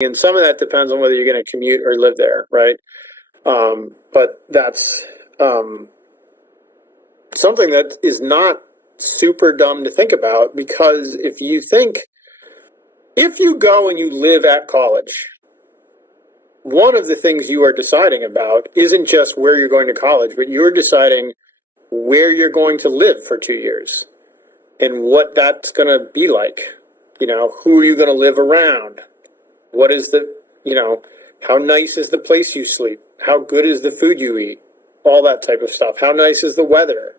And some of that depends on whether you're going to commute or live there, right? But that's something that is not super dumb to think about, because if you go and you live at college, one of the things you are deciding about isn't just where you're going to college, but you're deciding where you're going to live for 2 years and what that's going to be like. Who are you going to live around? What is how nice is the place you sleep? How good is the food you eat? All that type of stuff. How nice is the weather?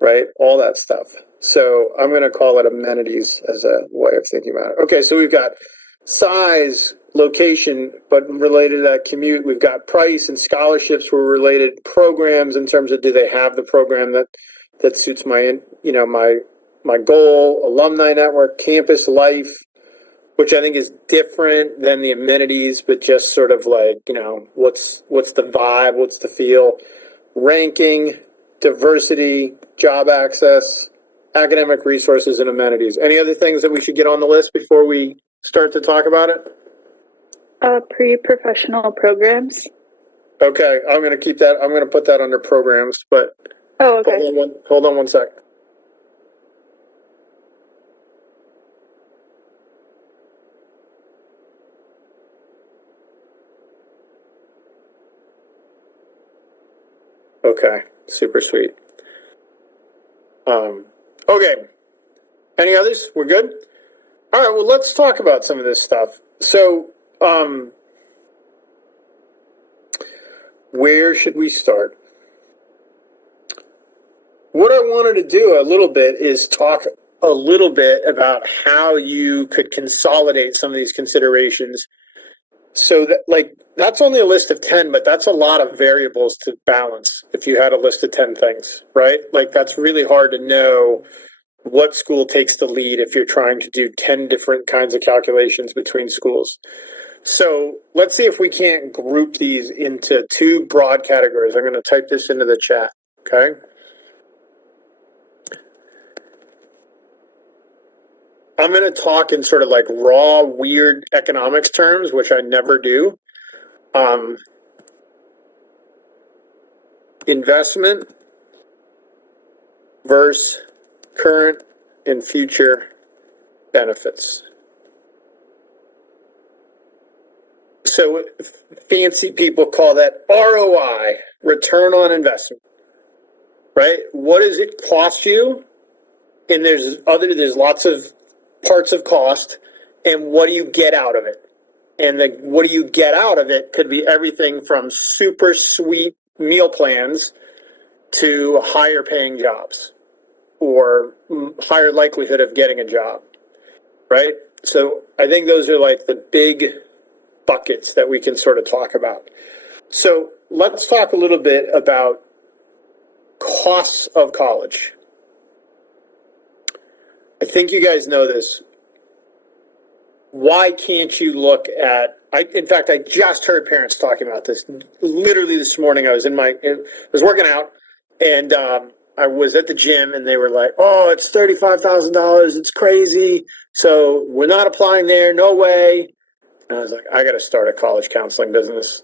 Right? All that stuff. So I'm going to call it amenities as a way of thinking about it. Okay, so we've got size, location, but related to that commute. We've got price and scholarships were related. Programs in terms of, do they have the program that suits my goal? Alumni network, campus life, which I think is different than the amenities, but just sort of like, what's the vibe, what's the feel? Ranking, diversity, job access, academic resources, and amenities. Any other things that we should get on the list before we start to talk about it? Pre-professional programs. Okay, I'm going to keep that. I'm going to put that under programs, but okay. Hold on one sec. Okay, super sweet. Okay, any others? We're good? All right, well, let's talk about some of this stuff. So, where should we start? What I wanted to do a little bit is talk a little bit about how you could consolidate some of these considerations. So that's only a list of 10, but that's a lot of variables to balance if you had a list of 10 things, right? That's really hard to know what school takes the lead if you're trying to do 10 different kinds of calculations between schools. So let's see if we can't group these into two broad categories. I'm going to type this into the chat, okay? I'm going to talk in sort of like raw, weird economics terms, which I never do. Investment versus current and future benefits. So fancy people call that ROI, return on investment, right? What does it cost you? And there's lots of parts of cost, and what do you get out of it? And what do you get out of it could be everything from super sweet meal plans to higher paying jobs or higher likelihood of getting a job, right? So I think those are like the big buckets that we can sort of talk about. So let's talk a little bit about costs of college. I think you guys know this. Why can't you look at, in fact, I just heard parents talking about this. Literally this morning, I was working out, and I was at the gym, and they were like, oh, it's $35,000. It's crazy. So we're not applying there. No way. And I was like, I got to start a college counseling business.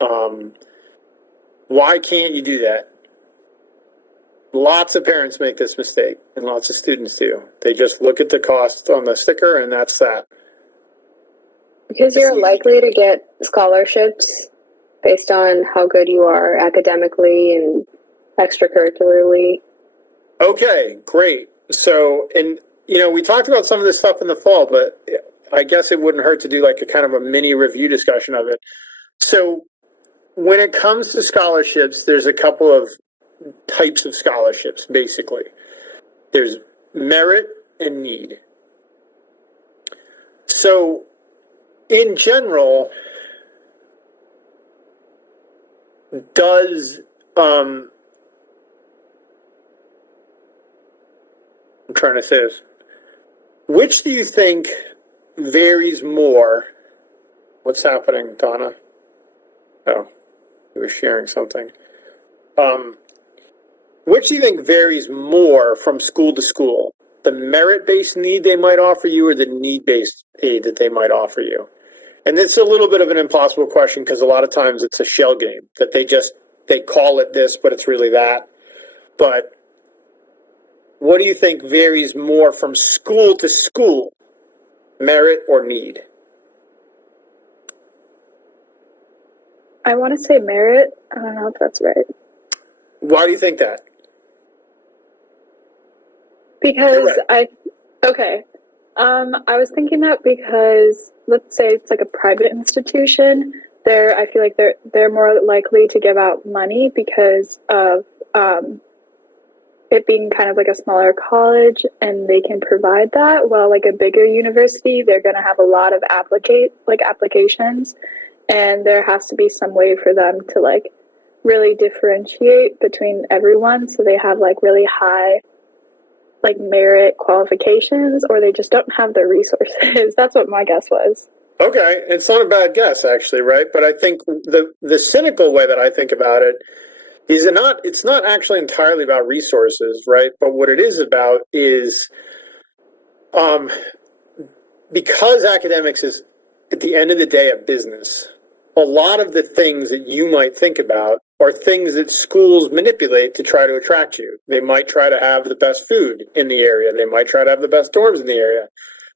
Why can't you do that? Lots of parents make this mistake, and lots of students do. They just look at the cost on the sticker, and that's that. Because you're likely to get scholarships based on how good you are academically and extracurricularly. Okay, great. So, and we talked about some of this stuff in the fall, but I guess it wouldn't hurt to do like a kind of a mini review discussion of it. So when it comes to scholarships, there's a couple of types of scholarships, basically. There's merit and need. So in general, I'm trying to say this. Which do you think varies more? What's happening, Donna? Oh, you were sharing something. Which do you think varies more from school to school? The merit-based need they might offer you, or the need-based aid that they might offer you? And it's a little bit of an impossible question because a lot of times it's a shell game that they call it this, but it's really that. But what do you think varies more from school to school, merit or need? I want to say merit. I don't know if that's right. Why do you think that? Because I was thinking that because let's say it's like a private institution, I feel like they're more likely to give out money because of it being kind of like a smaller college, and they can provide that. While like a bigger university, they're going to have a lot of applications, and there has to be some way for them to like really differentiate between everyone, so they have like really high like merit qualifications, or they just don't have the resources. That's what my guess was. Okay, it's not a bad guess actually, right? But I think the cynical way that I think about it is it's not actually entirely about resources, right? But what it is about is because academics is at the end of the day a business, a lot of the things that you might think about are things that schools manipulate to try to attract you. They might try to have the best food in the area. They might try to have the best dorms in the area.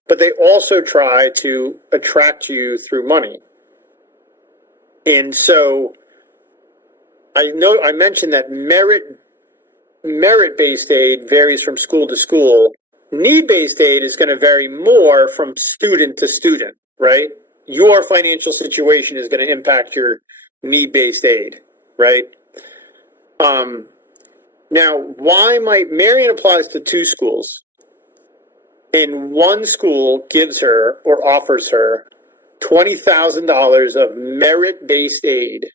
But they also try to attract you through money. And so I know I mentioned that merit-based aid varies from school to school. Need-based aid is going to vary more from student to student, right? Your financial situation is going to impact your need-based aid, right? Now, why might Marion applies to two schools, and one school gives her or offers her $20,000 of merit-based aid.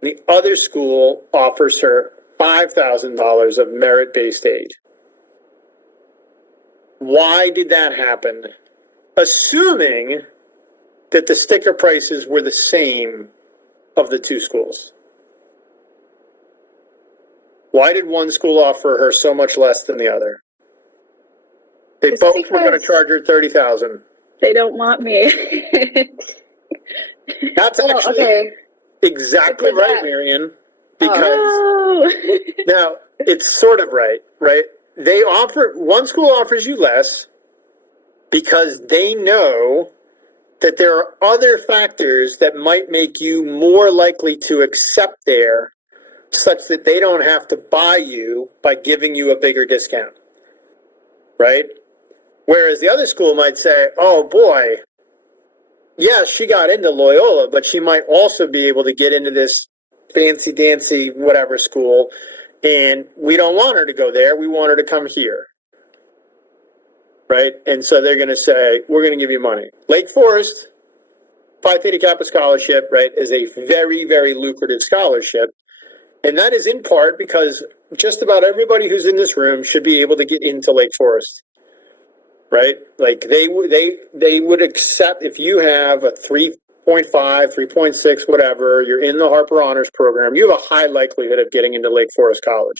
The other school offers her $5,000 of merit-based aid. Why did that happen? Assuming that the sticker prices were the same of the two schools. Why did one school offer her so much less than the other? They both were going to charge her $30,000. They don't want me. That's actually exactly right, Marion. Because now it's sort of right? One school offers you less because they know that there are other factors that might make you more likely to accept there, such that they don't have to buy you by giving you a bigger discount, right? Whereas the other school might say, oh boy, yeah, she got into Loyola, but she might also be able to get into this fancy-dancy whatever school, and we don't want her to go there. We want her to come here, right? And so they're going to say, we're going to give you money. Lake Forest, Phi Theta Kappa scholarship, right, is a very, very lucrative scholarship. And that is in part because just about everybody who's in this room should be able to get into Lake Forest, right? Like they would accept if you have a 3.5, 3.6, whatever, you're in the Harper Honors Program, you have a high likelihood of getting into Lake Forest College.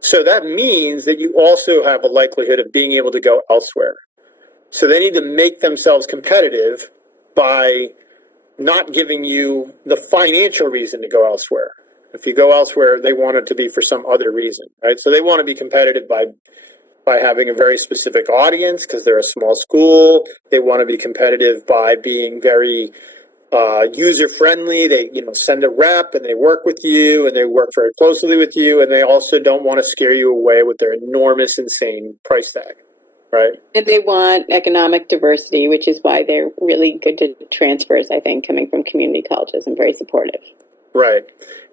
So that means that you also have a likelihood of being able to go elsewhere. So they need to make themselves competitive by not giving you the financial reason to go elsewhere. If you go elsewhere, they want it to be for some other reason, right? So they want to be competitive by having a very specific audience because they're a small school. They want to be competitive by being very user-friendly. They send a rep and they work with you and they work very closely with you, and they also don't want to scare you away with their enormous, insane price tag, right? And they want economic diversity, which is why they're really good to transfers, I think, coming from community colleges and very supportive. Right.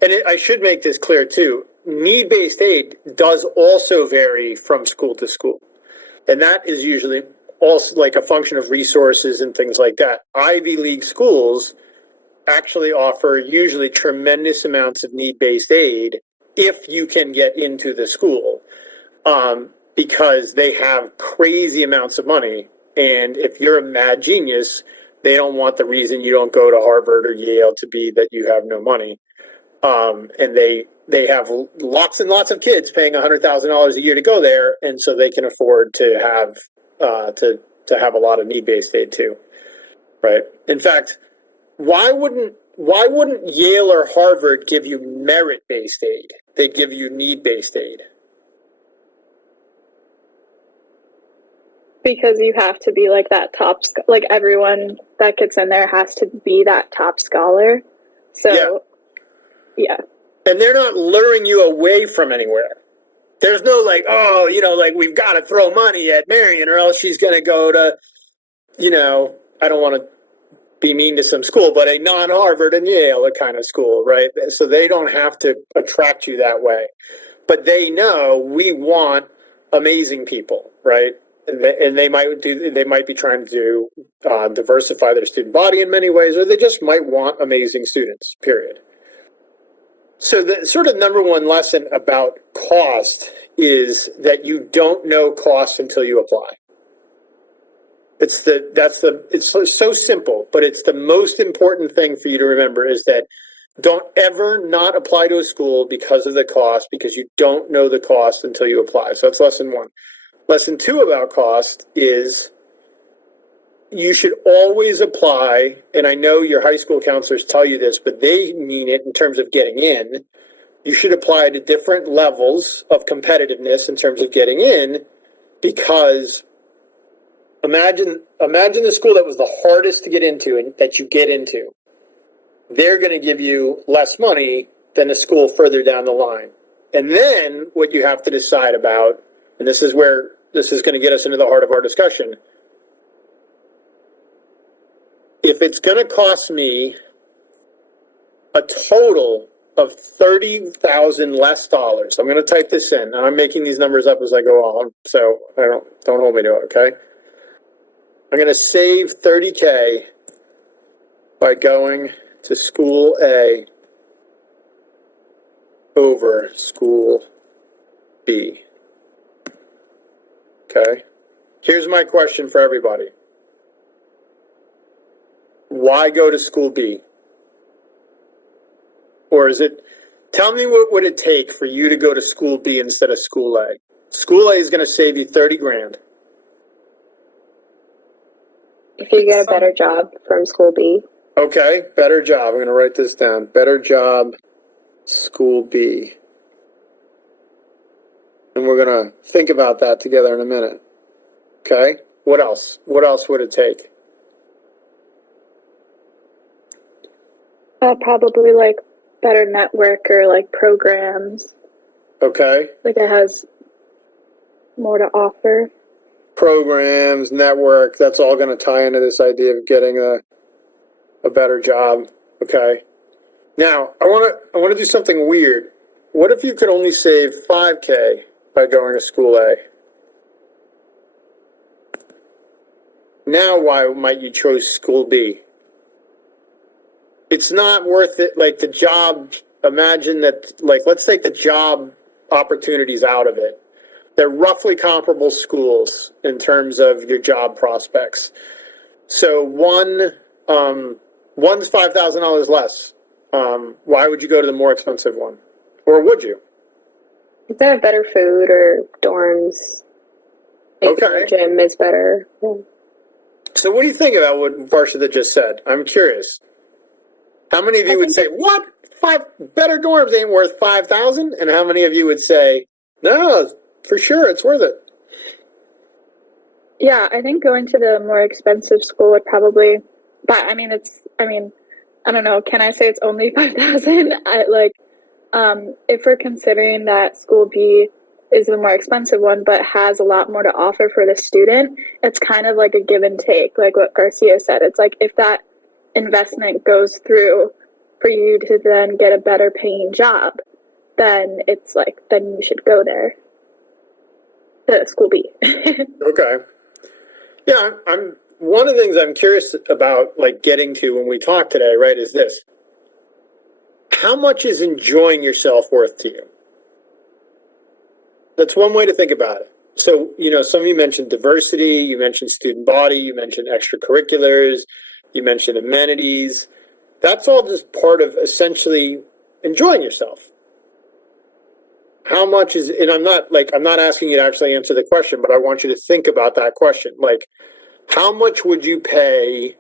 And I should make this clear, too. Need-based aid does also vary from school to school. And that is usually also like a function of resources and things like that. Ivy League schools actually offer usually tremendous amounts of need-based aid if you can get into the school, because they have crazy amounts of money. And if you're a mad genius, they don't want the reason you don't go to Harvard or Yale to be that you have no money. And they have lots and lots of kids paying $100,000 a year to go there, and so they can afford to have a lot of need-based aid too. right? In fact, why wouldn't Yale or Harvard give you merit-based aid? They'd give you need-based aid. Because you have to be like that top, like everyone that gets in there has to be that top scholar. So, yeah. And they're not luring you away from anywhere. There's no like, oh, like we've got to throw money at Marion or else she's going to go to, I don't want to be mean to some school, but a non-Harvard and Yale kind of school, right? So they don't have to attract you that way. But they know we want amazing people, right? And they might be trying to diversify their student body in many ways, or they just might want amazing students, period. So the sort of number one lesson about cost is that you don't know cost until you apply. It's so simple, but it's the most important thing for you to remember is that don't ever not apply to a school because of the cost, because you don't know the cost until you apply. So that's lesson one. Lesson two about cost is you should always apply, and I know your high school counselors tell you this, but they mean it in terms of getting in. You should apply to different levels of competitiveness in terms of getting in, because imagine the school that was the hardest to get into and that you get into. They're going to give you less money than a school further down the line. And then what you have to decide about, and this is where this is going to get us into the heart of our discussion, if it's going to cost me a total of $30,000 less dollars, I'm going to type this in, and I'm making these numbers up as I go on, so don't hold me to it, okay? I'm going to save $30K by going to school A over school B. Okay? Here's my question for everybody. Why go to school B? Or is it, tell me what would it take for you to go to school B instead of school A? School A is going to save you 30 grand. If you get a better job from school B. Okay, better job. I'm going to write this down. Better job, school B. And we're going to think about that together in a minute. Okay? What else? What else would it take? Probably like better network or like programs. Okay. Like it has more to offer. Programs, network, that's all going to tie into this idea of getting a better job. Okay. Now, I want to do something weird. What if you could only save $5K by going to school A? Now, why might you choose school B? It's not worth it. Like the job, imagine that, like, let's take the job opportunities out of it. They're roughly comparable schools in terms of your job prospects. So one's $5,000 less. Why would you go to the more expensive one? Or would you? If they have better food or dorms, maybe Okay. the gym is better. So what do you think about what Varshita just said? I'm curious. How many of you would say, what? Better dorms ain't worth $5,000? And how many of you would say, no, for sure, it's worth it? Yeah, I think going to the more expensive school would probably, but I don't know, can I say it's only 5,000? If we're considering that school B is the more expensive one, but has a lot more to offer for the student, it's kind of like a give and take, like what Garcia said. It's like if that investment goes through for you to then get a better paying job, then it's like, then you should go there. To school B. Okay. Yeah, one of the things I'm curious about, like, getting to when we talk today, right, is this. How much is enjoying yourself worth to you? That's one way to think about it. So, some of you mentioned diversity, you mentioned student body, you mentioned extracurriculars, you mentioned amenities. That's all just part of essentially enjoying yourself. How much is, and I'm not asking you to actually answer the question, but I want you to think about that question. Like, how much would you pay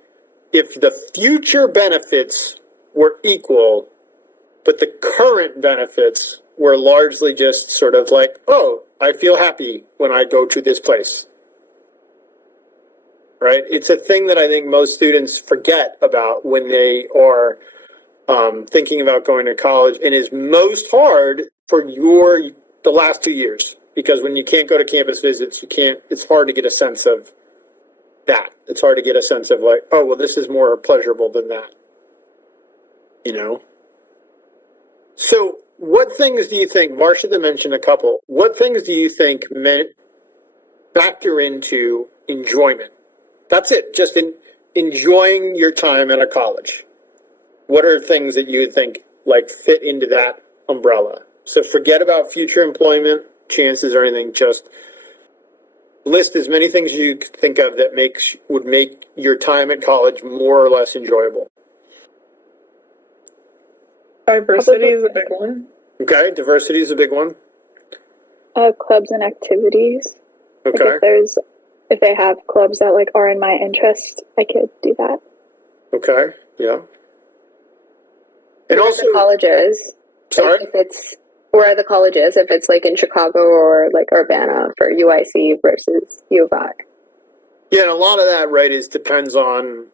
if the future benefits were equal, but the current benefits were largely just sort of like, oh, I feel happy when I go to this place. Right? It's a thing that I think most students forget about when they are thinking about going to college, and is most hard for the last 2 years, because when you can't go to campus visits, it's hard to get a sense of that. It's hard to get a sense of like, oh, well, this is more pleasurable than that, So what things do you think, Marcia mentioned a couple, what things do you think factor into enjoyment? That's it, just enjoying your time at a college. What are things that you think like fit into that umbrella? So forget about future employment chances or anything, just list as many things you think of that would make your time at college more or less enjoyable. Diversity is a big one. Okay, diversity is a big one. Clubs and activities. Okay. Like if they have clubs that like are in my interest, I could do that. Okay, yeah. And where also are the colleges? Sorry? Like where are the colleges? If it's like in Chicago or like Urbana for UIC versus U of I. Yeah, and a lot of that, right, depends on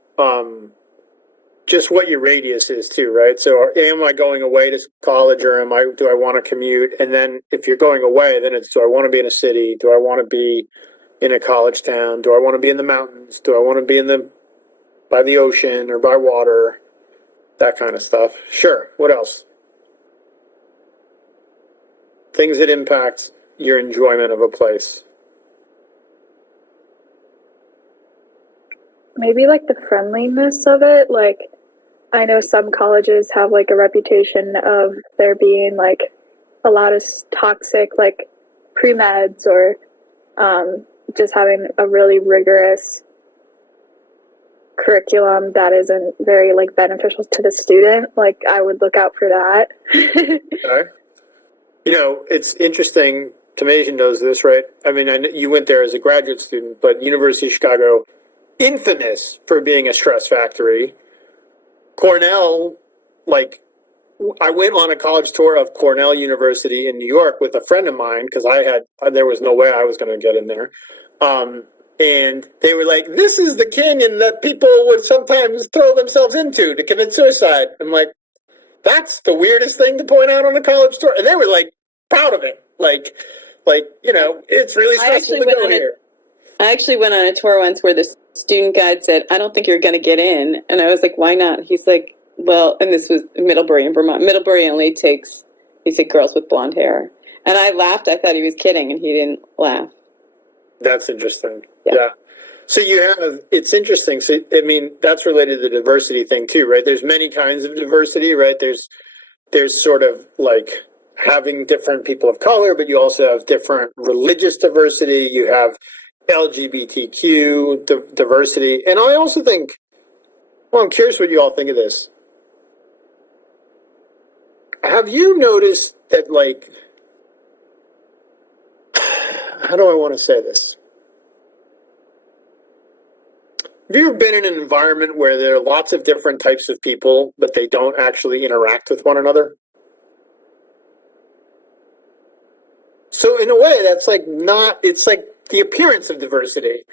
just what your radius is too, right? So am I going away to college, or do I want to commute? And then if you're going away, then it's, do I want to be in a city? Do I want to be in a college town? Do I want to be in the mountains? Do I want to be by the ocean or by water? That kind of stuff. Sure. What else? Things that impact your enjoyment of a place. Maybe like the friendliness of it. Like, I know some colleges have like a reputation of there being like a lot of toxic like pre-meds, or just having a really rigorous curriculum that isn't very like beneficial to the student. Like, I would look out for that. Okay. It's interesting. Tamasian knows this, right? I mean, you went there as a graduate student, but University of Chicago, infamous for being a stress factory. Cornell, like, I went on a college tour of Cornell University in New York with a friend of mine, because there was no way I was going to get in there. And they were like, this is the canyon that people would sometimes throw themselves into to commit suicide. I'm like, that's the weirdest thing to point out on a college tour. And they were like proud of it. Like, it's really stressful to go here. I actually went on a tour once where the student guide said, I don't think you're going to get in. And I was like, why not? He's like, well, and this was Middlebury in Vermont. Middlebury only takes, he said, girls with blonde hair. And I laughed. I thought he was kidding, and he didn't laugh. That's interesting. Yeah. So it's interesting. So, I mean, that's related to the diversity thing too, right? There's many kinds of diversity, right? There's sort of like having different people of color, but you also have different religious diversity. You have LGBTQ diversity. And I also think, well, I'm curious what you all think of this. Have you noticed that, like, how do I want to say this? Have you ever been in an environment where there are lots of different types of people, but they don't actually interact with one another? So in a way, that's like it's like the appearance of diversity,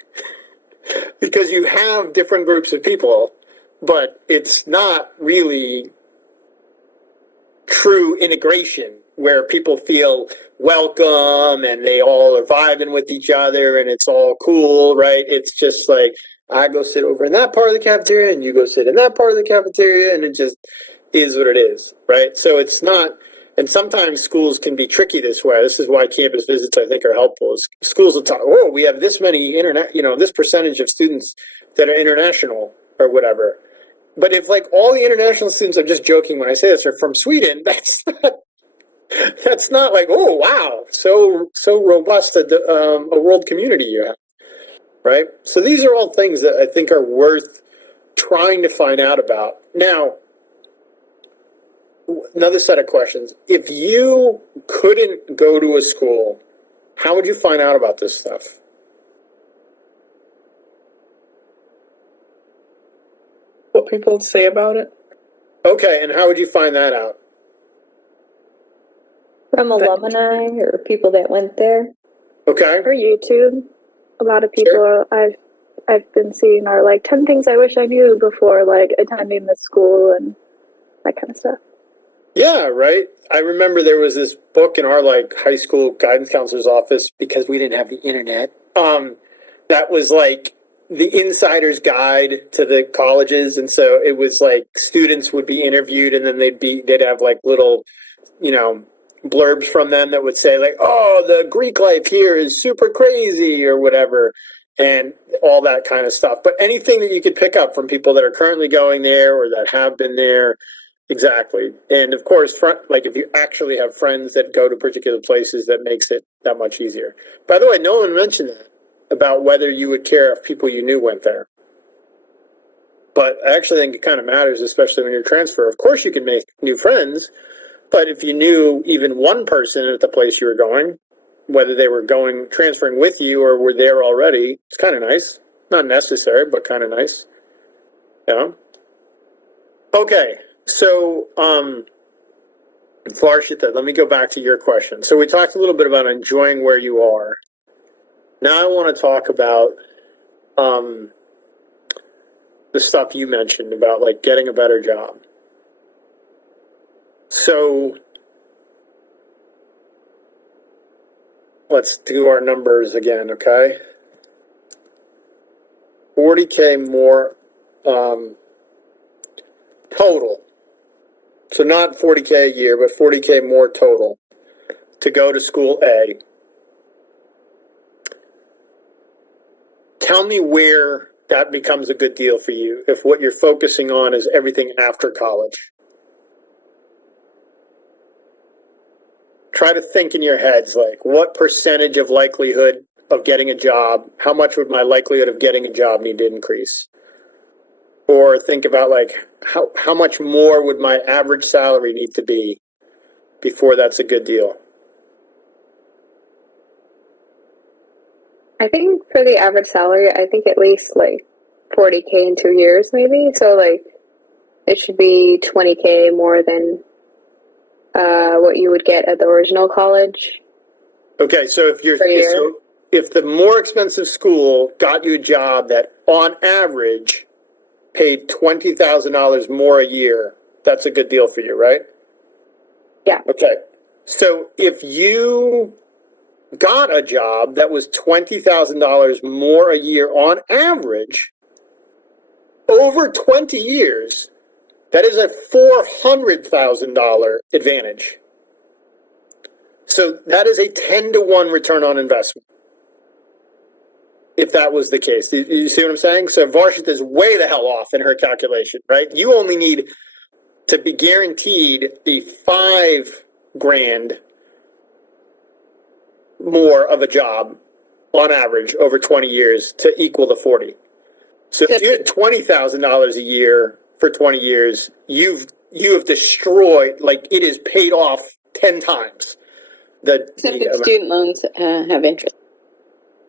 because you have different groups of people, but it's not really true integration where people feel welcome and they all are vibing with each other and it's all cool, right? It's just like, I go sit over in that part of the cafeteria and you go sit in that part of the cafeteria, and it just is what it is, right? So it's not, and sometimes schools can be tricky this way. This is why campus visits, I think, are helpful. Is schools will talk, oh, we have this many this percentage of students that are international or whatever. But if like all the international students, I'm just joking when I say this, are from Sweden, that's not like, oh wow, so robust a world community you have. Right? So these are all things that I think are worth trying to find out about. Now, another set of questions. If you couldn't go to a school, how would you find out about this stuff? what people say about it. Okay, and how would you find that out? From alumni or people that went there. Okay. Or YouTube. A lot of people Sure. I've been seeing are like 10 things I wish I knew before like attending this school and that kind of stuff. Yeah, right. I remember there was this book in our like high school guidance counselor's office because we didn't have the internet. That was like the insider's guide to the colleges, and so it was like students would be interviewed, and then they'd have like little, you know, blurbs from them that would say like, "Oh, the Greek life here is super crazy" or whatever, and all that kind of stuff. But anything that you could pick up from people that are currently going there or that have been there. Exactly. And of course, like if you actually have friends that go to particular places, that makes it that much easier. By the way, no one mentioned that about whether you would care if people you knew went there. But I actually think it kind of matters, especially when you're transfer. Of course, you can make new friends, but if you knew even one person at the place you were going, whether they were transferring with you or were there already, it's kind of nice. Not necessary, but kind of nice. Yeah. Okay. So, Varshita, let me go back to your question. So we talked a little bit about enjoying where you are. Now I want to talk about the stuff you mentioned about like getting a better job. So let's do our numbers again, okay? 40K more total. So not 40K a year, but 40K more total to go to school A. Tell me where that becomes a good deal for you if what you're focusing on is everything after college. Try to think in your heads, like, what percentage of likelihood of getting a job, how much would my likelihood of getting a job need to increase? Or think about, like, how much more would my average salary need to be before that's a good deal? I think for the average salary, I think at least like 40K in 2 years, maybe. So like it should be 20K more than what you would get at the original college. Okay, so if the more expensive school got you a job that on average paid $20,000 more a year, that's a good deal for you, right? Yeah. Okay. So if you got a job that was $20,000 more a year on average over 20 years, that is a $400,000 advantage. So that is a 10-to-1 return on investment. If that was the case. You see what I'm saying? So Varshit is way the hell off in her calculation, right? You only need to be guaranteed the $5,000 more of a job on average over 20 years to equal the 40. So if you had $20,000 a year for 20 years, you have destroyed, like it is paid off 10 times. Except that student loans have interest.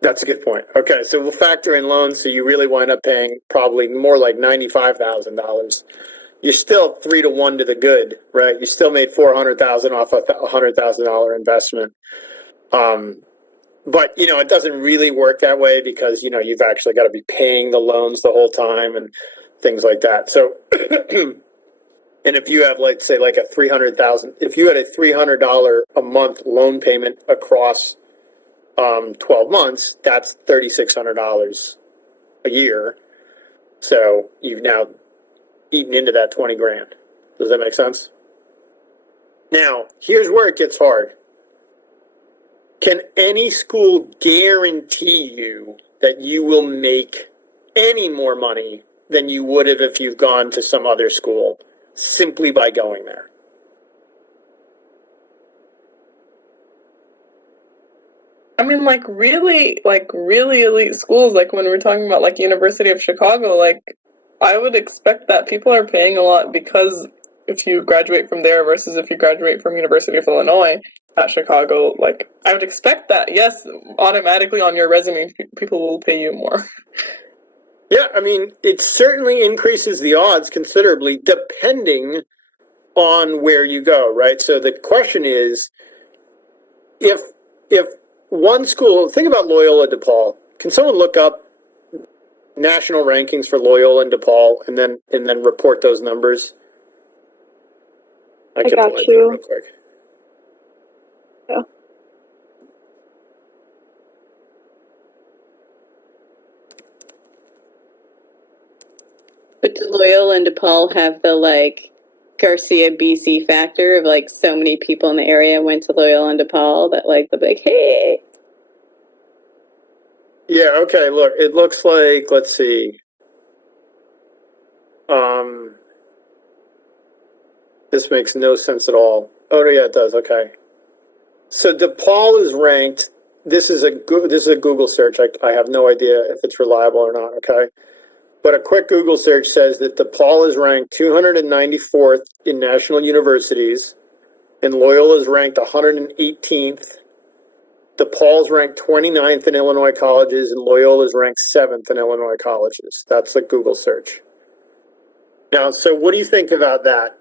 That's a good point. Okay, so we'll factor in loans, so you really wind up paying probably more like $95,000. You're still 3-to-1 to the good, right? You still made $400,000 off a $100,000 investment. But, it doesn't really work that way because, you've actually got to be paying the loans the whole time and things like that. So, and if you have, like, say, like a $300,000, if you had a $300 a month loan payment across 12 months, that's $3,600 a year. So you've now eaten into that 20 grand. Does that make sense? Now, here's where it gets hard. Can any school guarantee you that you will make any more money than you would have if you've gone to some other school simply by going there? I mean, like really elite schools, like when we're talking about like University of Chicago, like I would expect that people are paying a lot because if you graduate from there versus if you graduate from University of Illinois at Chicago, like I would expect that, yes, automatically on your resume, people will pay you more. Yeah, I mean, it certainly increases the odds considerably depending on where you go, right? So the question is, if if one school, think about Loyola DePaul. Can someone look up national rankings for Loyola and DePaul and then report those numbers? I can got pull it you. real quick. Yeah. But do Loyola and DePaul have the like Garcia BC factor of like so many people in the area went to Loyola and DePaul that like the big hey? Yeah, okay, look, it looks like, let's see. This makes no sense at all. Oh, yeah, it does, okay. So DePaul is ranked, this is a Google search. I have no idea if it's reliable or not, okay? But a quick Google search says that DePaul is ranked 294th in national universities, and Loyola is ranked 118th. DePaul is ranked 29th in Illinois colleges, and Loyola is ranked 7th in Illinois colleges. That's a Google search. Now, so what do you think about that?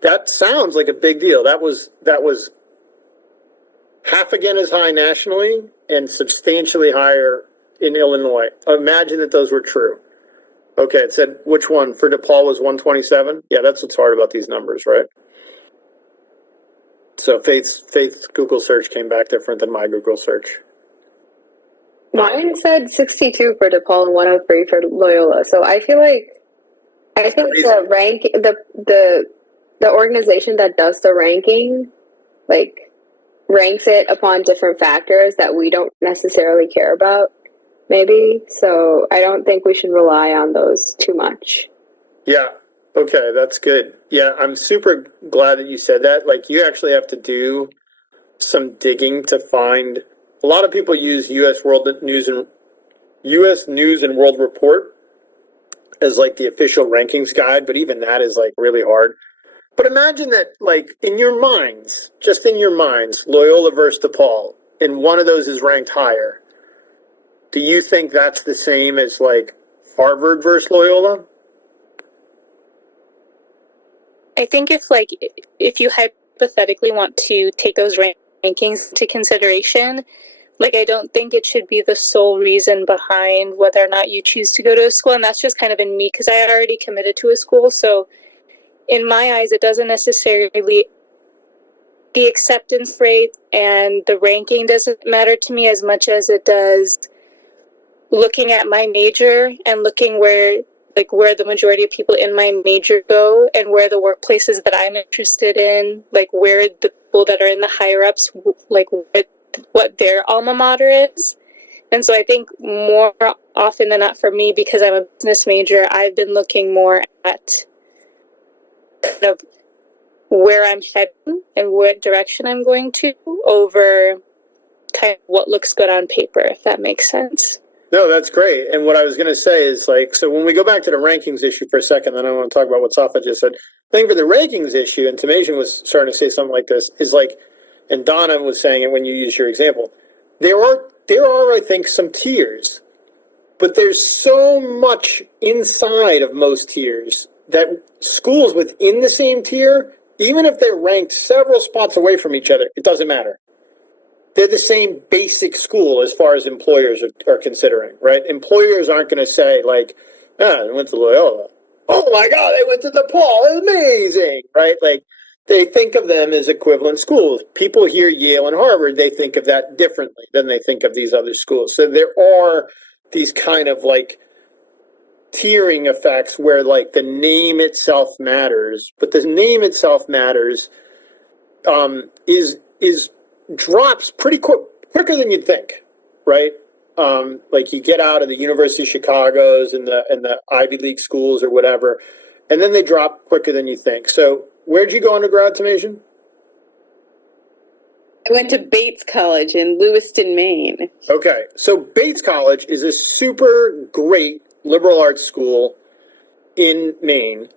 That sounds like a big deal. That was half again as high nationally and substantially higher in Illinois. Imagine that those were true. Okay, it said which one for DePaul was 127? Yeah, that's what's hard about these numbers, right? So Faith's Google search came back different than my Google search. Mine said 62 for DePaul and 103 for Loyola. So I think the rank the organization that does the ranking like ranks it upon different factors that we don't necessarily care about, maybe. So I don't think we should rely on those too much. Yeah. Okay, that's good. Yeah, I'm super glad that you said that. Like, you actually have to do some digging to find. A lot of people use U.S. News and World Report as like the official rankings guide, but even that is like really hard. But imagine that, like, in your minds, just in your minds, Loyola versus DePaul, and one of those is ranked higher. Do you think that's the same as like Harvard versus Loyola? I think if you hypothetically want to take those rankings into consideration, like I don't think it should be the sole reason behind whether or not you choose to go to a school, and that's just kind of in me because I already committed to a school. So in my eyes, it doesn't necessarily the acceptance rate and the ranking doesn't matter to me as much as it does looking at my major and looking where the majority of people in my major go and where the workplaces that I'm interested in, like where the people that are in the higher ups, like what their alma mater is. And so I think more often than not for me, because I'm a business major, I've been looking more at kind of where I'm heading and what direction I'm going to over kind of what looks good on paper, if that makes sense. No, that's great. And what I was going to say is, like, so when we go back to the rankings issue for a second, then I want to talk about what Safa just said. The thing for the rankings issue, and Tamasian was starting to say something like this, is like, and Donna was saying it when you used your example, there are, I think, some tiers, but there's so much inside of most tiers that schools within the same tier, even if they're ranked several spots away from each other, it doesn't matter. They're the same basic school as far as employers are considering, right? Employers aren't going to say, like, they went to Loyola. Oh, my God, they went to DePaul. Amazing, right? Like, they think of them as equivalent schools. People hear Yale and Harvard, they think of that differently than they think of these other schools. So there are these kind of, like, tiering effects where, like, the name itself matters, but the name itself matters is drops pretty quicker than you'd think, right? Like you get out of the University of Chicago's and the Ivy League schools or whatever, and then they drop quicker than you think. So where'd you go undergrad, Tamasian? I went to Bates College in Lewiston, Maine. Okay, so Bates College is a super great liberal arts school in Maine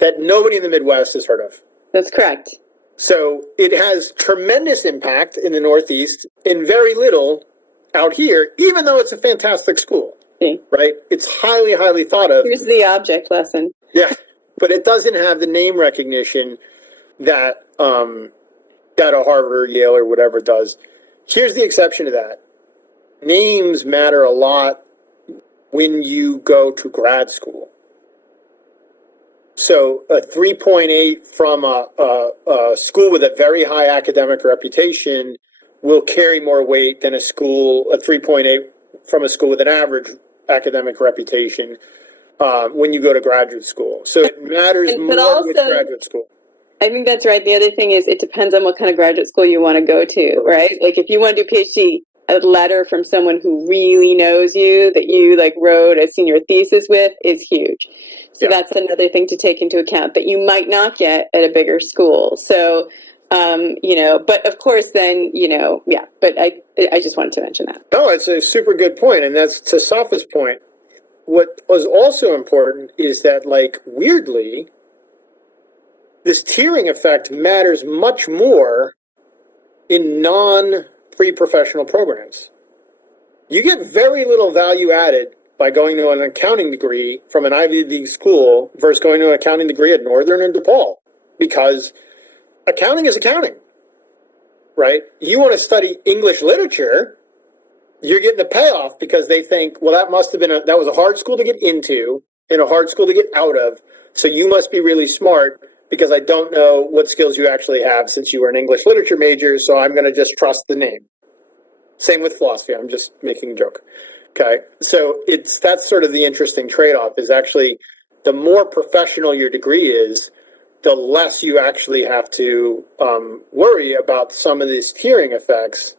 that nobody in the Midwest has heard of. That's correct. So it has tremendous impact in the Northeast and very little out here, even though it's a fantastic school. See, right? It's highly, highly thought of. here's the object lesson. Yeah, but it doesn't have the name recognition that that a Harvard or Yale or whatever does. Here's the exception to that. Names matter a lot when you go to grad school. So a 3.8 from a school with a very high academic reputation will carry more weight than a 3.8 from a school with an average academic reputation when you go to graduate school. So it matters more with graduate school. I think that's right. The other thing is it depends on what kind of graduate school you want to go to, right? Like if you want to do PhD, a letter from someone who really knows you that you like wrote a senior thesis with is huge. So that's another thing to take into account that you might not get at a bigger school. So, but of course then, but I just wanted to mention that. No, it's a super good point. And that's to Safa's point. What was also important is that, like, weirdly, this tiering effect matters much more in non-pre-professional programs. You get very little value added by going to an accounting degree from an Ivy League school versus going to an accounting degree at Northern and DePaul, because accounting is accounting, right? You want to study English literature, you're getting the payoff because they think, well, that was a hard school to get into and a hard school to get out of, so you must be really smart because I don't know what skills you actually have since you were an English literature major, so I'm going to just trust the name. Same with philosophy. I'm just making a joke. Okay, so that's sort of the interesting trade-off, is actually the more professional your degree is, the less you actually have to worry about some of these tiering effects.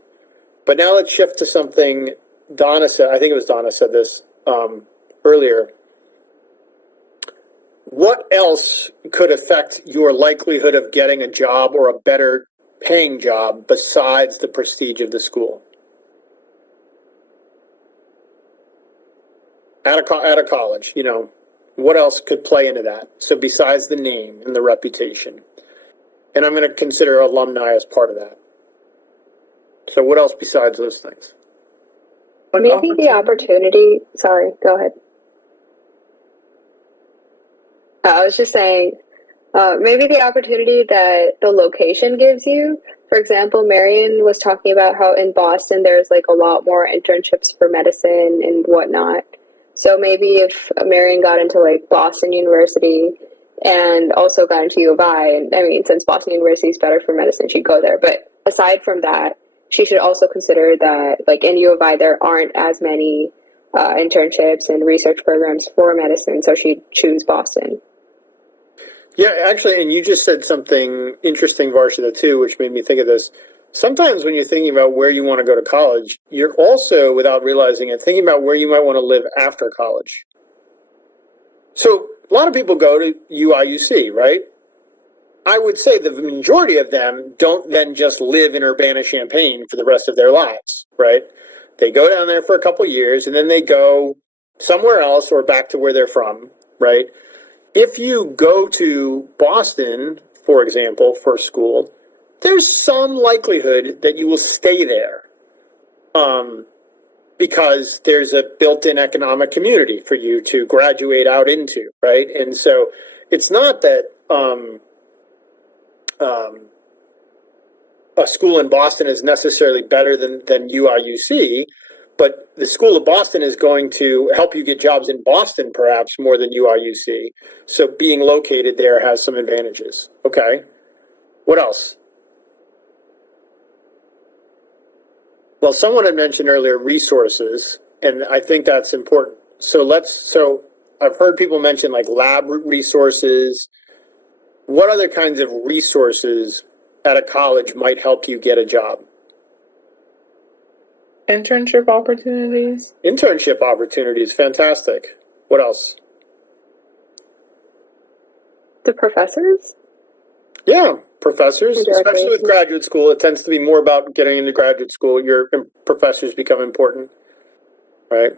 But now let's shift to something Donna said. I think it was Donna said this earlier. What else could affect your likelihood of getting a job or a better paying job besides the prestige of the school? At a college, what else could play into that? So besides the name and the reputation. And I'm going to consider alumni as part of that. So what else besides those things? Maybe the opportunity. Sorry, go ahead. I was just saying, maybe the opportunity that the location gives you. For example, Marion was talking about how in Boston there's like a lot more internships for medicine and whatnot. So maybe if Marion got into like Boston University and also got into U of I, and I mean, since Boston University is better for medicine, she'd go there. But aside from that, she should also consider that like in U of I, there aren't as many internships and research programs for medicine, so she'd choose Boston. Yeah, actually, and you just said something interesting, Varshita, too, which made me think of this. Sometimes when you're thinking about where you want to go to college, you're also, without realizing it, thinking about where you might want to live after college. So a lot of people go to UIUC, right? I would say the majority of them don't then just live in Urbana-Champaign for the rest of their lives, right? They go down there for a couple years, and then they go somewhere else or back to where they're from, right? If you go to Boston, for example, for school, there's some likelihood that you will stay there because there's a built-in economic community for you to graduate out into, right? And so it's not that a school in Boston is necessarily better than UIUC, but the School of Boston is going to help you get jobs in Boston perhaps more than UIUC. So being located there has some advantages. Okay. What else? Well, someone had mentioned earlier resources, and I think that's important. So I've heard people mention like lab resources. What other kinds of resources at a college might help you get a job? Internship opportunities. Internship opportunities, fantastic. What else? The professors? Yeah, professors, especially with graduate school. It tends to be more about getting into graduate school. Your professors become important, right?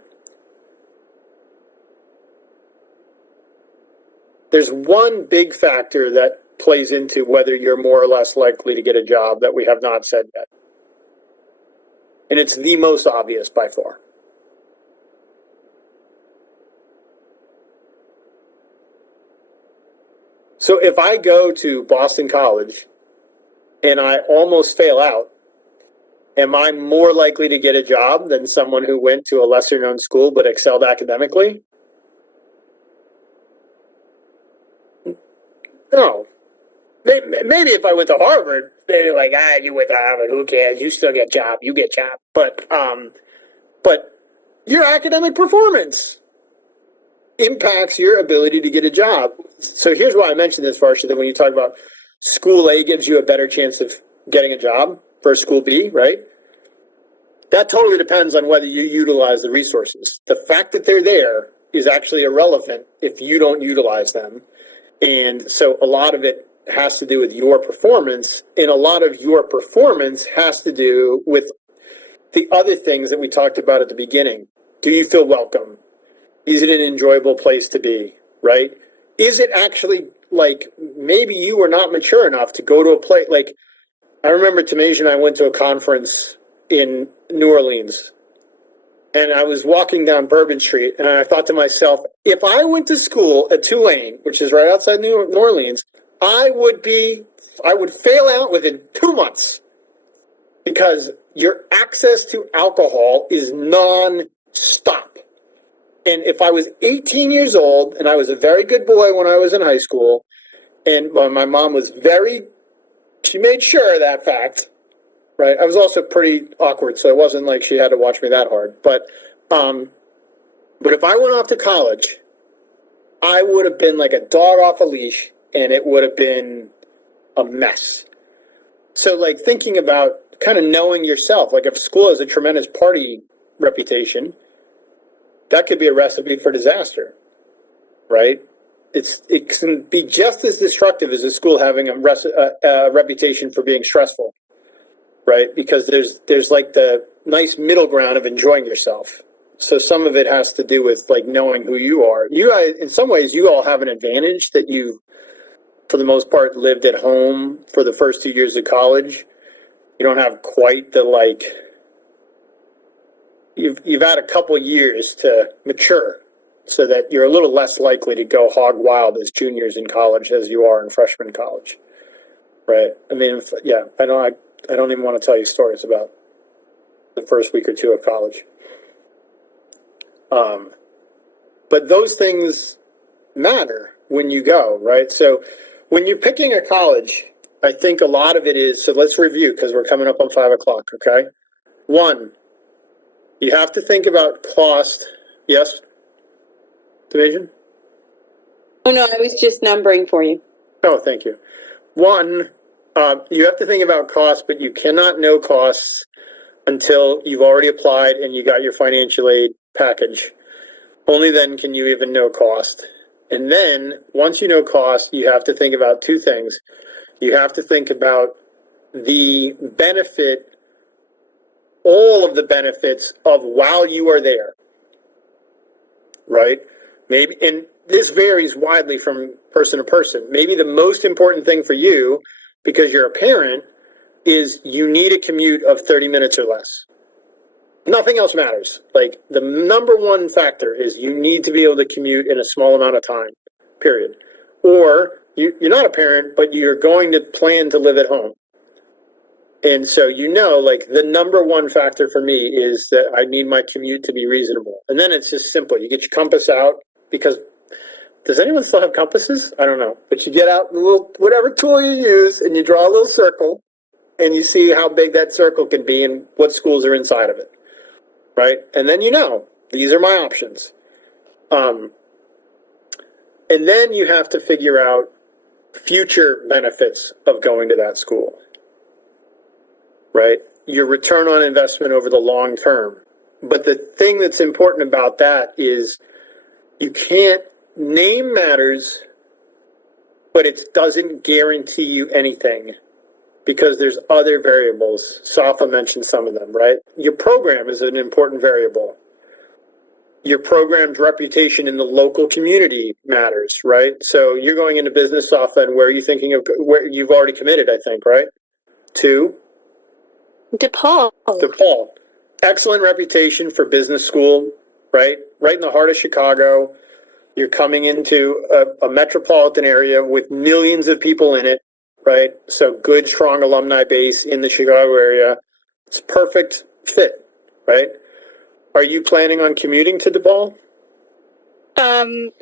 There's one big factor that plays into whether you're more or less likely to get a job that we have not said yet. And it's the most obvious by far. So if I go to Boston College and I almost fail out, am I more likely to get a job than someone who went to a lesser known school but excelled academically? No. Maybe if I went to Harvard, they'd be like, you went to Harvard, who cares? You still get job, you get job. But your academic performance impacts your ability to get a job. So here's why I mentioned this, Varsha, that when you talk about school A gives you a better chance of getting a job versus school B, right? That totally depends on whether you utilize the resources. The fact that they're there is actually irrelevant if you don't utilize them. And so a lot of it has to do with your performance, and a lot of your performance has to do with the other things that we talked about at the beginning. Do you feel welcome? Is it an enjoyable place to be, right? Is it actually, like, maybe you were not mature enough to go to a place, like, I remember Tamasia and I went to a conference in New Orleans, and I was walking down Bourbon Street, and I thought to myself, if I went to school at Tulane, which is right outside New Orleans, I would fail out within 2 months, because your access to alcohol is non-stop. And if I was 18 years old, and I was a very good boy when I was in high school, and my mom was she made sure of that fact, right? I was also pretty awkward, so it wasn't like she had to watch me that hard. But if I went off to college, I would have been like a dog off a leash, and it would have been a mess. So, like, thinking about kind of knowing yourself, like if school has a tremendous party reputation, that could be a recipe for disaster, right? It can be just as destructive as a school having a reputation for being stressful, right? Because there's like the nice middle ground of enjoying yourself. So some of it has to do with like knowing who you are. You guys, in some ways, you all have an advantage that you, for the most part, lived at home for the first 2 years of college. You don't have quite the like. You've had a couple years to mature, so that you're a little less likely to go hog wild as juniors in college as you are in freshman college, right? I mean, yeah, I don't even want to tell you stories about the first week or two of college. But those things matter when you go, right? So when you're picking a college, I think a lot of it is, so let's review because we're coming up on 5 o'clock, okay? 1, you have to think about cost. Yes? Division? Oh, no, I was just numbering for you. Oh, thank you. 1, you have to think about cost, but you cannot know costs until you've already applied and you got your financial aid package. Only then can you even know cost. And then, once you know cost, you have to think about 2 things. You have to think about the benefit, all of the benefits of while you are there, right? Maybe, and this varies widely from person to person. Maybe the most important thing for you, because you're a parent, is you need a commute of 30 minutes or less. Nothing else matters. Like, the number one factor is you need to be able to commute in a small amount of time, period. Or you're not a parent, but you're going to plan to live at home. And so, like, the number one factor for me is that I need my commute to be reasonable. And then it's just simple. You get your compass out, because does anyone still have compasses? I don't know. But you get out the little, whatever tool you use, and you draw a little circle, and you see how big that circle can be and what schools are inside of it, right? And then these are my options. And then you have to figure out future benefits of going to that school, right? Your return on investment over the long term. But the thing that's important about that is you can't, name matters, but it doesn't guarantee you anything because there's other variables. Safa mentioned some of them, right? Your program is an important variable. Your program's reputation in the local community matters, right? So you're going into business, Safa, and where are you thinking of, where you've already committed, I think, right? To? DePaul. DePaul. Excellent reputation for business school, right? Right in the heart of Chicago. You're coming into a metropolitan area with millions of people in it, right? So good, strong alumni base in the Chicago area. It's perfect fit, right? Are you planning on commuting to DePaul?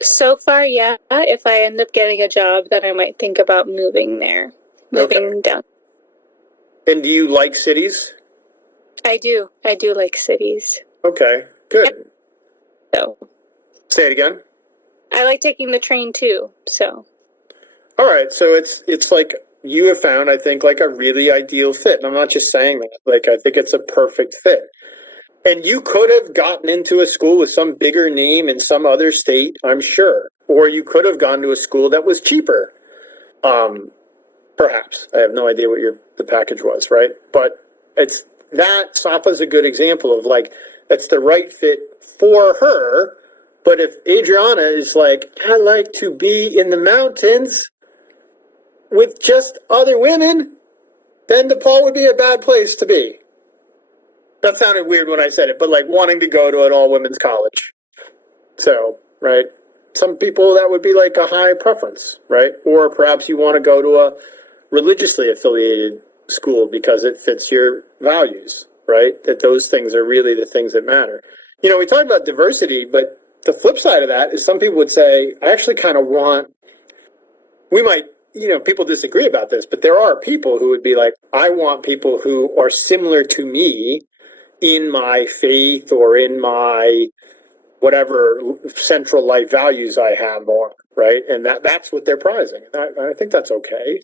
So far, yeah. If I end up getting a job, then I might think about moving there, moving down. And do you like cities? I do like cities. Okay, good. So Say it again. I like taking the train too. So. All right, so it's like you have found, I think, like a really ideal fit. And I'm not just saying that. Like, I think it's a perfect fit. And you could have gotten into a school with some bigger name in some other state, I'm sure. Or you could have gone to a school that was cheaper. Perhaps. I have no idea what the package was, right? But it's that Safa's a good example of like, that's the right fit for her. But if Adriana is like, I like to be in the mountains with just other women, then DePaul would be a bad place to be. That sounded weird when I said it, but like wanting to go to an all-women's college. So, right? Some people that would be like a high preference, right? Or perhaps you want to go to a religiously affiliated school because it fits your values, right? That those things are really the things that matter. You know, we talk about diversity, but the flip side of that is some people would say, I actually kind of want, we might, you know, people disagree about this, but there are people who would be like, I want people who are similar to me in my faith or in my whatever central life values I have on, right? And that's what they're prizing. I think that's okay.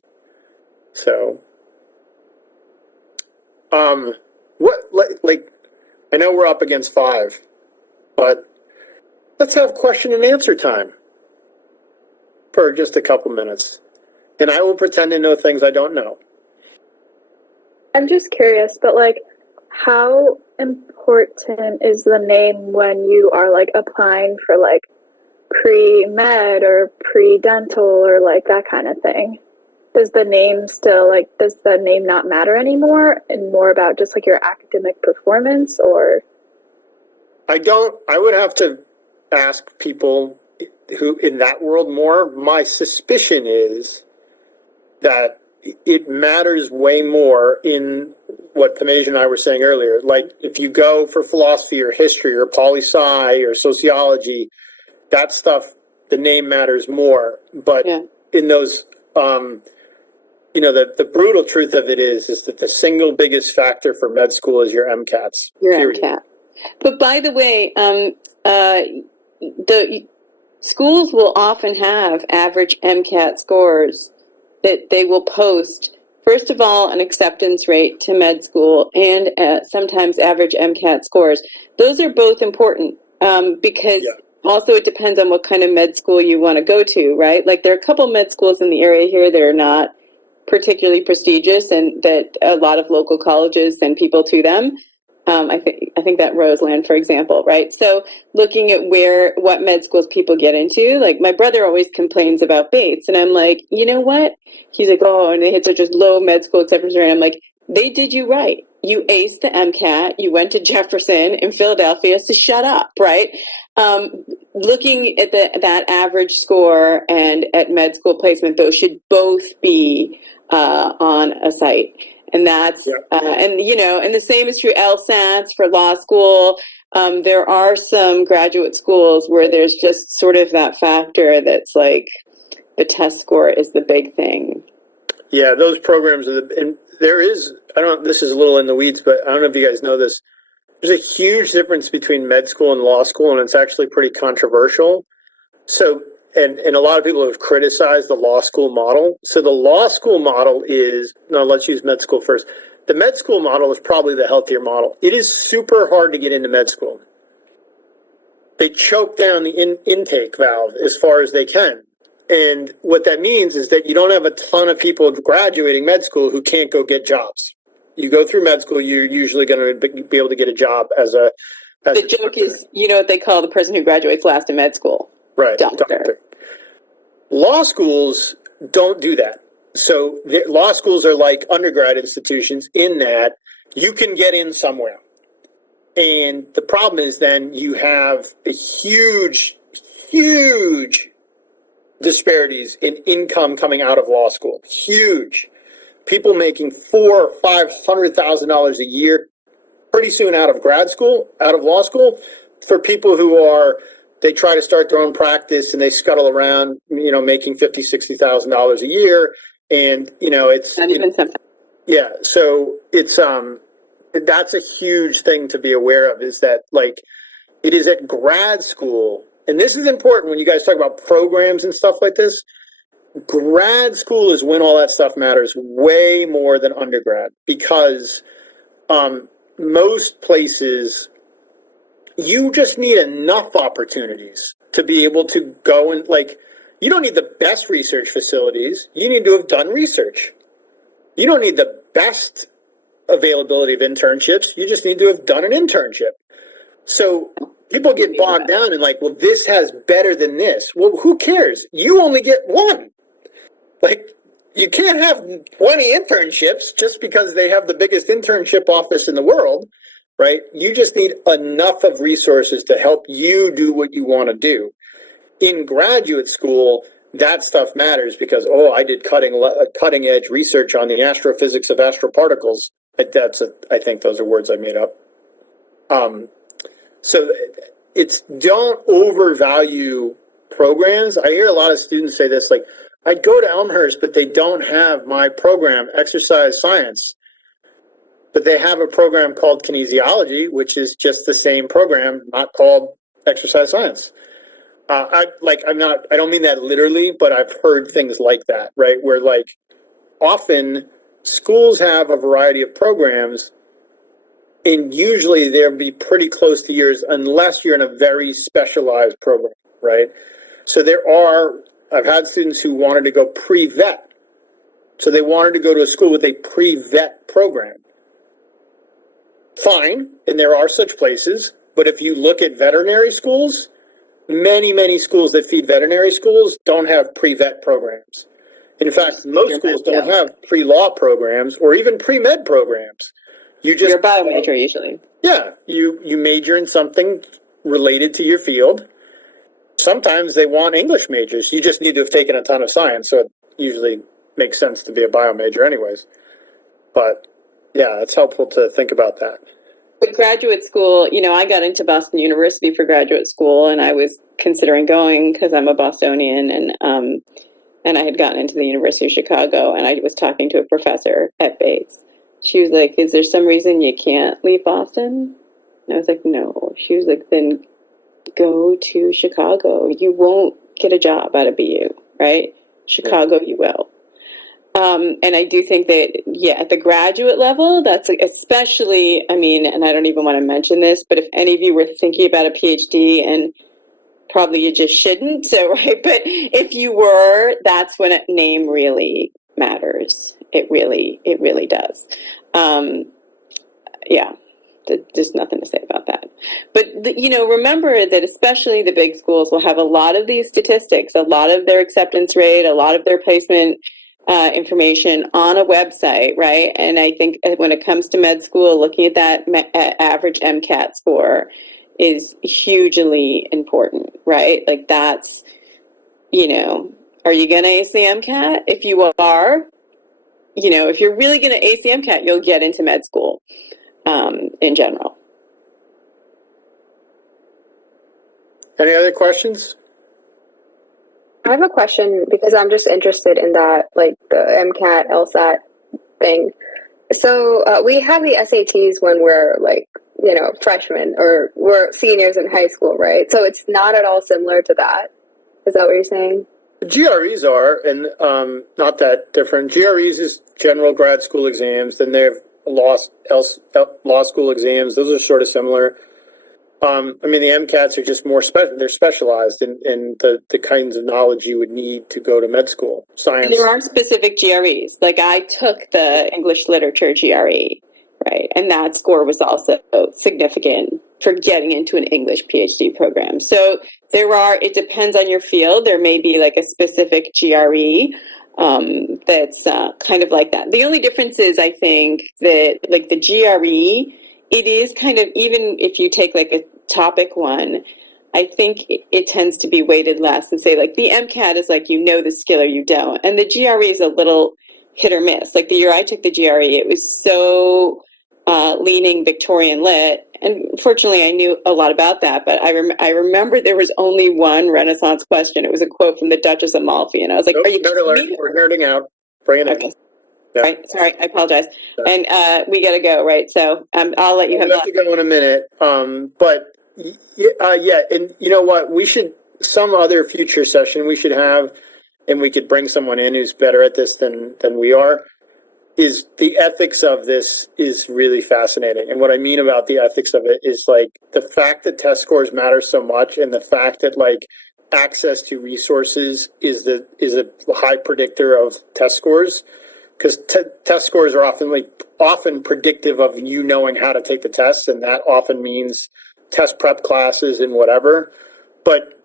So, what, like, I know we're up against 5, but let's have question and answer time for just a couple minutes. And I will pretend to know things I don't know. I'm just curious, but like, how important is the name when you are like applying for like pre-med or pre-dental or like that kind of thing? Does the name still like, does the name not matter anymore and more about just like your academic performance? Or I would have to ask people who in that world more. My suspicion is that it matters way more in what Pameja and I were saying earlier. Like if you go for philosophy or history or poli-sci or sociology, that stuff, the name matters more. But in those, you know, the brutal truth of it is that the single biggest factor for med school is your MCATs. Your period. MCAT. But by the way, the schools will often have average MCAT scores that they will post. First of all, an acceptance rate to med school and sometimes average MCAT scores. Those are both important because also it depends on what kind of med school you want to go to, right? Like there are a couple med schools in the area here that are not particularly prestigious and that a lot of local colleges send people to them. I think that Roseland, for example, right? So looking at what med schools people get into, like my brother always complains about Bates, and I'm like, you know what? He's like, oh, and they had such a low med school acceptance rate. I'm like, they did you right. You aced the MCAT. You went to Jefferson in Philadelphia, so shut up, right? Looking at that average score and at med school placement, those should both be on a site. And that's, and you know, and the same is true LSATs for law school. There are some graduate schools where there's just sort of that factor that's like the test score is the big thing. Yeah, those programs are and there is, this is a little in the weeds, but I don't know if you guys know this. There's a huge difference between med school and law school, and it's actually pretty controversial. So, and a lot of people have criticized the law school model. So the law school model is, no, let's use med school first. The med school model is probably the healthier model. It is super hard to get into med school. They choke down the intake valve as far as they can. And what that means is that you don't have a ton of people graduating med school who can't go get jobs. You go through med school, you're usually going to be able to get a job as a... The joke is, you know what they call the person who graduates last in med school? Right, doctor. Law schools don't do that. So law schools are like undergrad institutions in that you can get in somewhere. And the problem is then you have a huge huge disparities in income coming out of law school. Huge. People making $400,000 or $500,000 a year pretty soon out of grad school, out of law school, for people who are, they try to start their own practice and they scuttle around, making $50,000, $60,000 a year. And, it's not even sometimes. Yeah. So it's, that's a huge thing to be aware of, is that, like, it is at grad school. And this is important when you guys talk about programs and stuff like this. Grad school is when all that stuff matters way more than undergrad, because most places, you just need enough opportunities to be able to go and, like, you don't need the best research facilities. You need to have done research. You don't need the best availability of internships. You just need to have done an internship. So people get bogged down in, like, well, this has better than this. Well, who cares? You only get one. Like, you can't have 20 internships just because they have the biggest internship office in the world, right? You just need enough of resources to help you do what you want to do. In graduate school, that stuff matters because, I did cutting edge research on the astrophysics of astroparticles. I think those are words I made up. So don't overvalue programs. I hear a lot of students say this, like, I'd go to Elmhurst, but they don't have my program, exercise science. But they have a program called kinesiology, which is just the same program, not called exercise science. I don't mean that literally, but I've heard things like that, right? Where, like, often schools have a variety of programs, and usually they'll be pretty close to yours unless you're in a very specialized program, right? So I've had students who wanted to go pre-vet. So they wanted to go to a school with a pre-vet program. Fine, and there are such places, but if you look at veterinary schools, many, many schools that feed veterinary schools don't have pre-vet programs. In fact, most schools don't have pre-law programs or even pre-med programs. You're a bio major usually. Yeah, you major in something related to your field. Sometimes they want English majors. You just need to have taken a ton of science, so it usually makes sense to be a bio major anyways. But yeah, it's helpful to think about that. With graduate school, I got into Boston University for graduate school, and I was considering going because I'm a Bostonian, and I had gotten into the University of Chicago, and I was talking to a professor at Bates. She was like, "Is there some reason you can't leave Boston?" And I was like, "No." She was like, "Then go to Chicago. You won't get a job out of BU, right? Chicago, you will." And I do think that, at the graduate level, that's especially, and I don't even want to mention this, but if any of you were thinking about a PhD, and probably you just shouldn't, right? But if you were, that's when a name really matters. It really does. There's nothing to say about that. But, remember that especially the big schools will have a lot of these statistics, a lot of their acceptance rate, a lot of their placement information on a website, right? And I think when it comes to med school, looking at that average MCAT score is hugely important, right? Like that's, are you going to ace the MCAT? If you are, if you're really going to ace the MCAT, you'll get into med school in general. Any other questions? I have a question because I'm just interested in that, like the MCAT, LSAT thing. So we have the SATs when we're like, freshmen or we're seniors in high school, right? So it's not at all similar to that. Is that what you're saying? GREs are, and not that different. GREs is general grad school exams. Then they have law school exams. Those are sort of similar. The MCATs are just more special. They're specialized in the kinds of knowledge you would need to go to med school. Science. And there are specific GREs. Like I took the English literature GRE, right? And that score was also significant for getting into an English PhD program. So it depends on your field. There may be like a specific GRE that's kind of like that. The only difference is, I think, that like the GRE, it is kind of, even if you take like a topic one, I think it tends to be weighted less and say like the MCAT is like, you know, the skill or you don't. And the GRE is a little hit or miss. Like the year I took the GRE, it was so leaning Victorian lit. And fortunately, I knew a lot about that. But I remember there was only one Renaissance question. It was a quote from the Duchess of Malfi. And I was like, Nope, are you nerd alert. kidding me? We're nerding out. Bring it in. Okay. Yeah. Right. Sorry, I apologize. Yeah. And we got to go, right? So I'll let you have We'll have that. to go in a minute. But yeah, and you know what? We should, some other future session we should have, and we could bring someone in who's better at this than we are, is the ethics of this is really fascinating. And what I mean about the ethics of it is like the fact that test scores matter so much, and the fact that like access to resources is a high predictor of test scores, because test scores are often predictive of you knowing how to take the test, and that often means test prep classes and whatever. But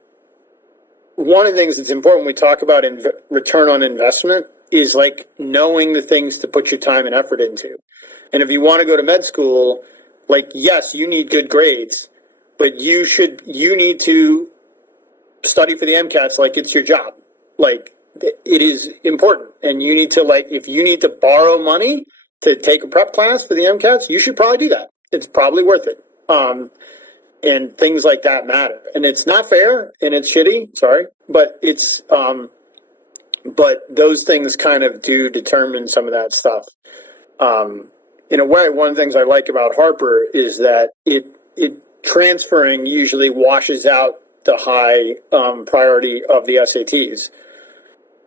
one of the things that's important when we talk about return on investment is like knowing the things to put your time and effort into. And if you want to go to med school, like, yes, you need good grades, but you need to study for the MCATs like it's your job. Like, it is important. And you need to, like, if you need to borrow money to take a prep class for the MCATs, you should probably do that. It's probably worth it. And things like that matter. And it's not fair and it's shitty, sorry, but it's, but those things kind of do determine some of that stuff. In a way, one of the things I like about Harper is that it transferring usually washes out the high priority of the SATs,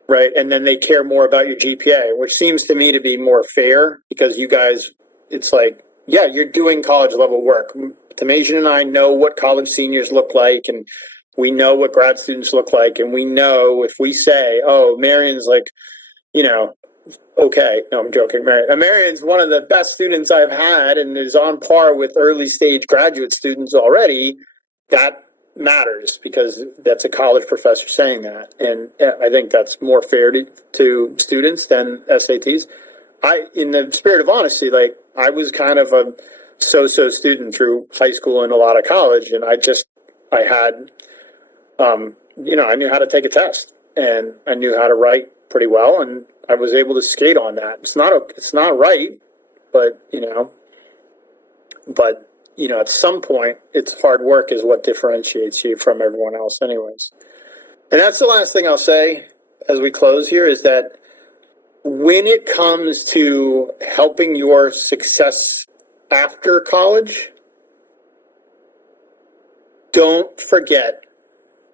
right? And then they care more about your GPA, which seems to me to be more fair, because you guys, it's like, yeah, you're doing college level work. Tamasian and I know what college seniors look like, and we know what grad students look like, and we know if we say, oh, Marion's like, you know, okay, no, I'm joking. Marion's one of the best students I've had and is on par with early stage graduate students already, that matters, because that's a college professor saying that. And I think that's more fair to students than SATs. In the spirit of honesty, like, I was kind of a so-so student through high school and a lot of college, and I had, you know, I knew how to take a test, and I knew how to write pretty well, and I was able to skate on that. It's not right, but at some point, it's hard work is what differentiates you from everyone else anyways. And that's the last thing I'll say as we close here, is that when it comes to helping your success after college, don't forget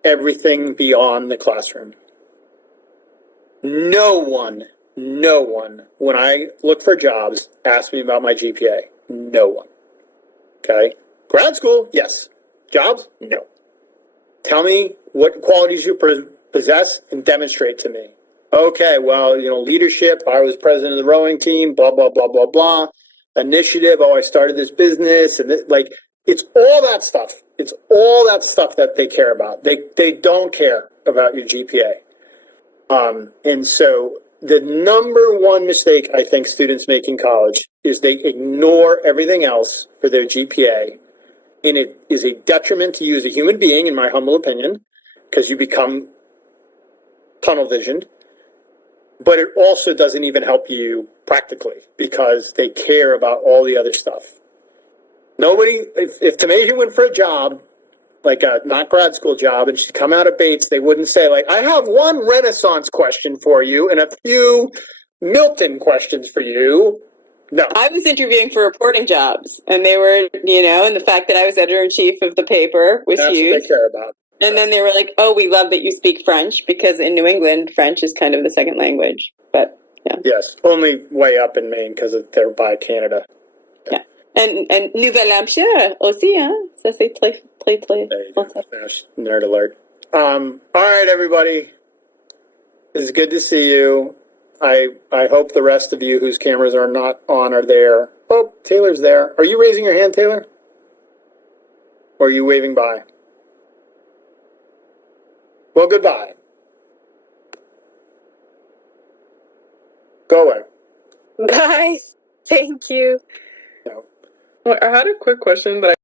everything beyond the classroom. No one, when I look for jobs, asks me about my GPA. No one. Okay? Grad school, yes. Jobs, no. Tell me what qualities you possess and demonstrate to me. Okay, well, leadership, I was president of the rowing team, blah, blah, blah, blah, blah. Initiative, I started this business, and it's all that stuff. It's all that stuff that they care about. They don't care about your GPA. And so the number one mistake I think students make in college is they ignore everything else for their GPA. And it is a detriment to you as a human being, in my humble opinion, because you become tunnel visioned. But it also doesn't even help you practically, because they care about all the other stuff. Nobody, if Tamasian went for a job, like a not grad school job, and she'd come out of Bates, they wouldn't say, like, I have one Renaissance question for you and a few Milton questions for you. No. I was interviewing for reporting jobs, and they were, and the fact that I was editor-in-chief of the paper was That's huge. what they care about. And then they were like, oh, we love that you speak French, because in New England, French is kind of the second language. But, yeah. Yes, only way up in Maine, because they're by Canada. Yeah. And Nouvelle Hampshire aussi, hein? Ça c'est très, très, très. Nerd alert. All right, everybody. It's good to see you. I hope the rest of you whose cameras are not on are there. Oh, Taylor's there. Are you raising your hand, Taylor? Or are you waving by? Well, goodbye. Go away. Bye. Thank you. No. Well, I had a quick question that